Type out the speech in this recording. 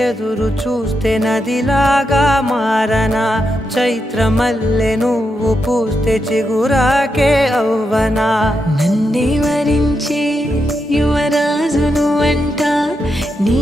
ఎదురు చూస్తే నదిలాగా మారనా చైత్రమల్లె నువ్వు పూస్తే చిగురాకే అవ్వనా నన్నే వరించే యువరాజును అంట నీ